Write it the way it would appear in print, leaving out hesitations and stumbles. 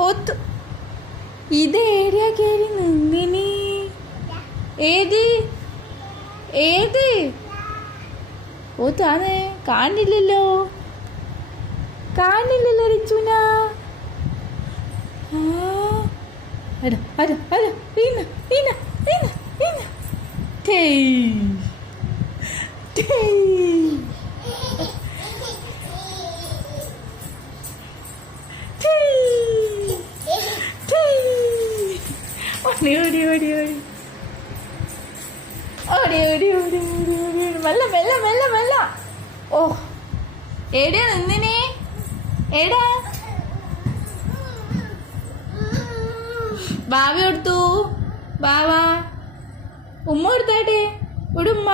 ഓത്ത് ഇത് ഏരിയ കയറി നിന്നിനി. ഏത് ഏത് ഓത്താന്ന് കാണില്ലല്ലോ റിച്ചുന. അര അര അര വീണ വീണ വീണ വീണ. ഓടി ഓടി ഓടി ഓടി ഓടി ഓടി ഓടി ഓടി ഓടി മെല്ലെ മെല്ലെ മെല്ലെ മെല്ല. ഓ എവിടെയാ നിന്നിനെ? എടാ ബാവ കൊടുത്തു. ബാവ ഉമ്മ കൊടുത്താട്ടെ. ഉടുമ്മ